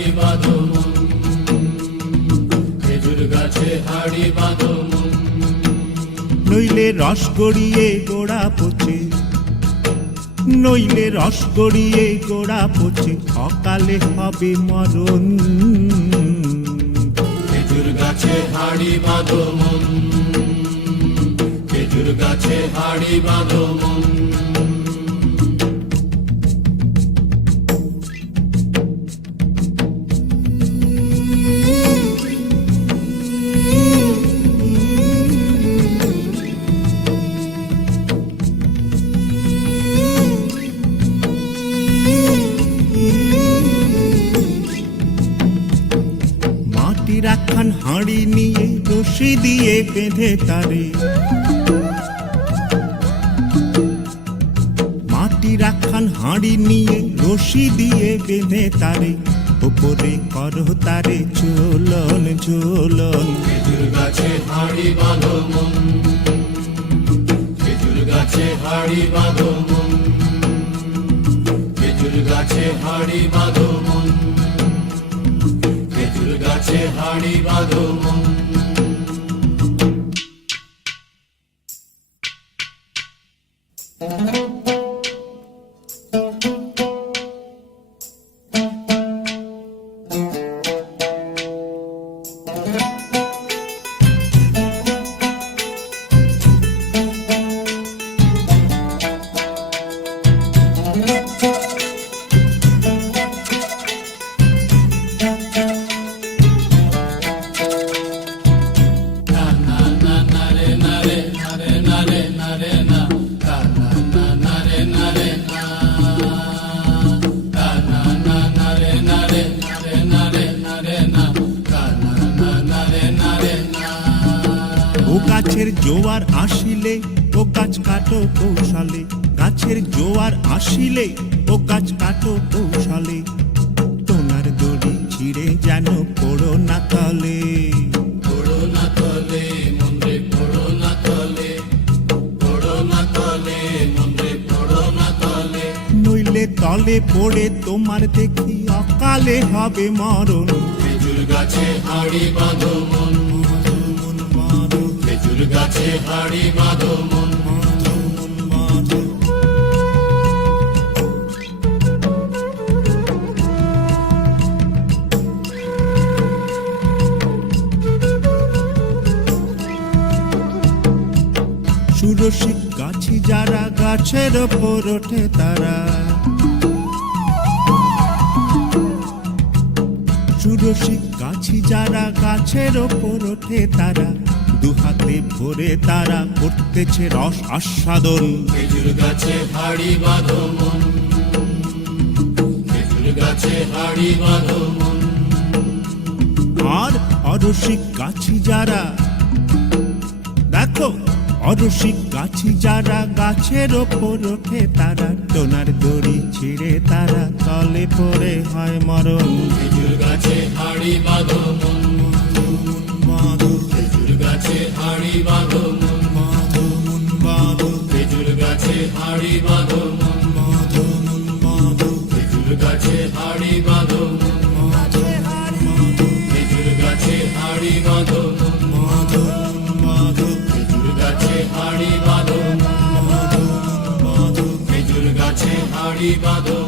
হাড়ি বাঁধো মন, খেজুর গাছে হাড়ি বাঁধো মন। নইলে রস গড়িয়ে গোড়া পচে, নইলে রস গড়িয়ে গোড়া পচে, অকালে হবে মরণ। খেজুর গাছে হাড়ি বাঁধো মন, খেজুর গাছে হাড়ি বাঁধো মন। মাটির একখান হাঁড়ি নিয়ে রশি দিয়ে বেঁধে তারে, মাটির একখান হাঁড়ি নিয়ে রশি দিয়ে বেঁধে তারে, উপরে করো তারে ঝোলন ঝোলন। খেজুর গাছে হাড়ি বাঁধো মন, খেজুর গাছে হাড়ি বাঁধো মন, খেজুর গাছে হাড়ি বাঁধো মন, খেজুর গাছে হাড়ি বাঁধো মন। ও গাছের জোয়ার আসিলে ও গাছ কাটো কৌশলে, গাছের জোয়ার আসিলে ও গাছ কাটো কৌশলে, তোমার দড়ি ছিঁড়ে যেন পড়ো না তলে। পড়ো না তলে মন্দিরে, পড়ো না তলে, পড়ো না তলে মন্দিরে, পড়ো না তলে। নইলে তলে পড়ে তোমার দেখি অকালে হবে মরণ। খেজুর গাছে হাড়ি বাঁধো মন, খেজুর গাছে হাড়ি বাঁধো মন। সুরসিক গাছি যারা গাছের ওপর ওঠে তারা, সুরসিক গাছি যারা গাছের ওপর ওঠে তারা, দুহাতে ভরে তারা করতেছে রস আস্বাদন। খেজুর গাছে হাড়ি বাঁধো মন, খেজুর গাছে হাড়ি বাঁধো মন। আর অরসিক গাছি যারা, দেখো অরসিক গাছি যারা গাছের ওপর ওঠে তারা, টোনার দড়ি ছিঁড়ে তারা তলে পড়ে হয় মরণ। খেজুর গাছে হাড়ি বাঁধো মন, খেজুর গাছে হাড়ি বাঁধো মন, খেজুর গাছে হাড়ি বাঁধো মন, খেজুর গাছে হাড়ি বাঁধো মন, খেজুর গাছে হাড়ি বাঁধো মন, খেজুর গাছে হাড়ি বাঁধো মন, খেজুর গাছে হাড়ি বাঁধো।